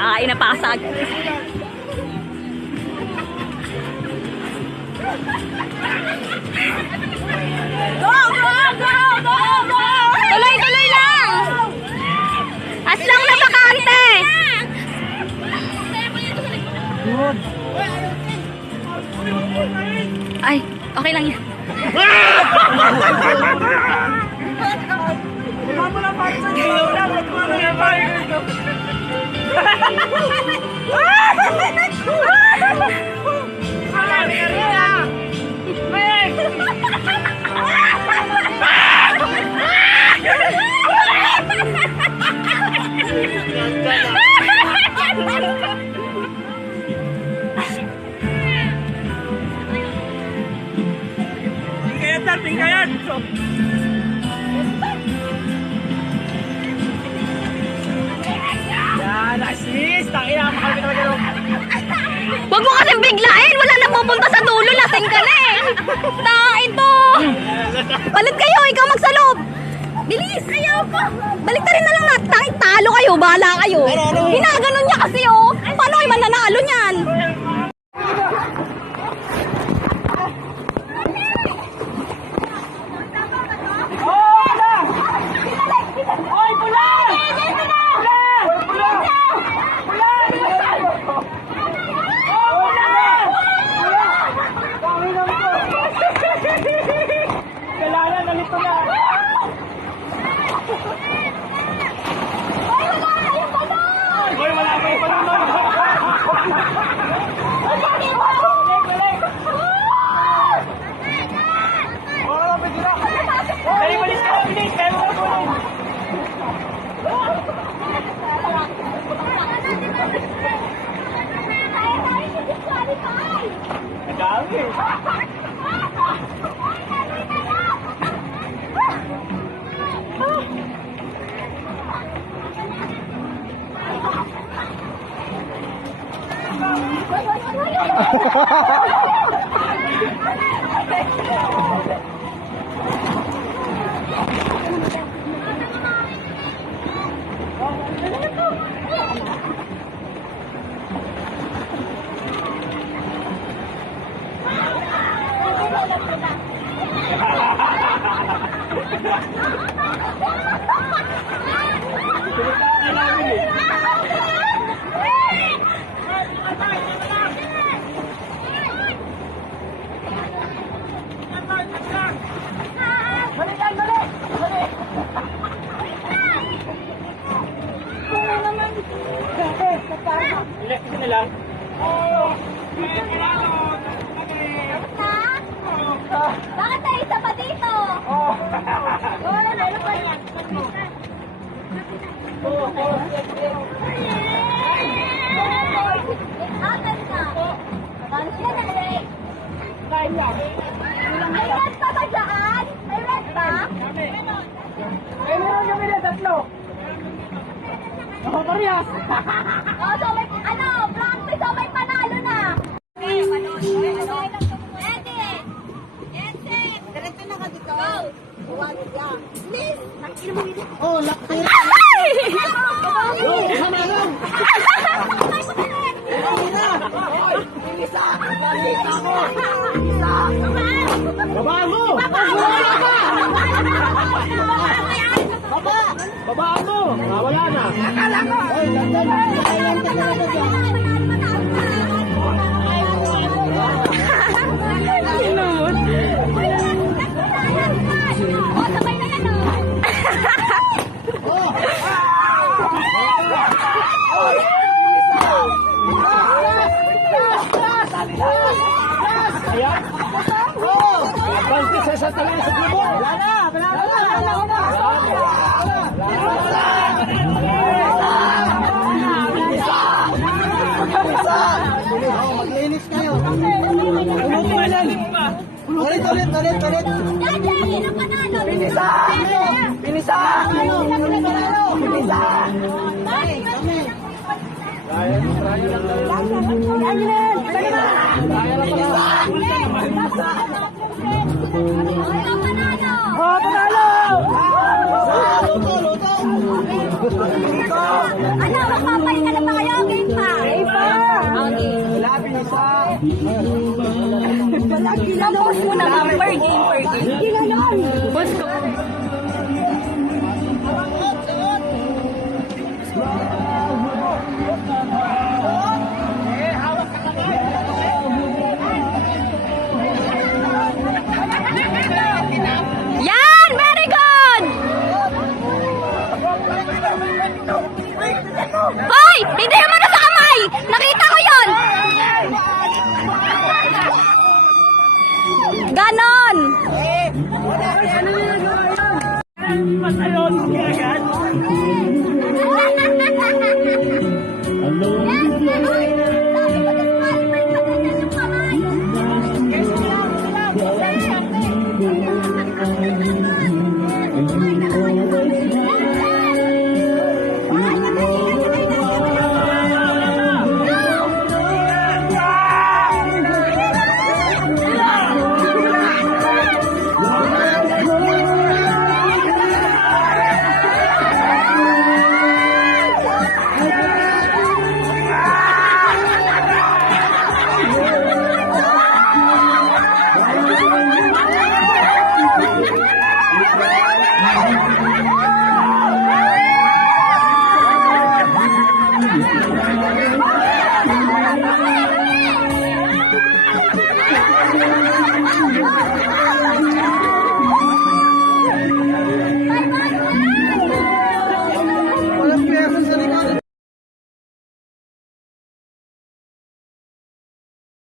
Tayo na pasag. Go, go, go, go, go! Tuloy, tuloy lang! As lang na bakante! Ay, okay lang yan. Tingkayan! Yan, asis! Tangina, makalapit naman gano'n. Huwag mo kasing biglain! Wala na pupunta sa dulo! Lasing ka na eh! Ito! Balik kayo! Ikaw magsalob! Bilis! Ayaw ko! Balik na rin na lang natin! Talo kayo! Bahala kayo! Ginaganon niya kasi oh! Paano kayo mananalo niyan? Bakit tayo isa pa dito? Oo. Lalo pa yan. Akan na. Paano siya na, Ray? May red pa ba dyan? May red ba? Meron kami na tatlo. Parehas. Oo, so may, practice, so may panalo na. Diretso na ka dito. Huwag yan. Please! Oh, lakto. Babaan mo! Babaan mo! Wala na. Akala ko! Maglinis kayo. Ulit. Pinisa! Pinisa! Oh, panalo! Ano, magpapalit ka na ba kayo? Game pa. Game pa. Labi isa. Tapos muna, ma'am, per game, per game.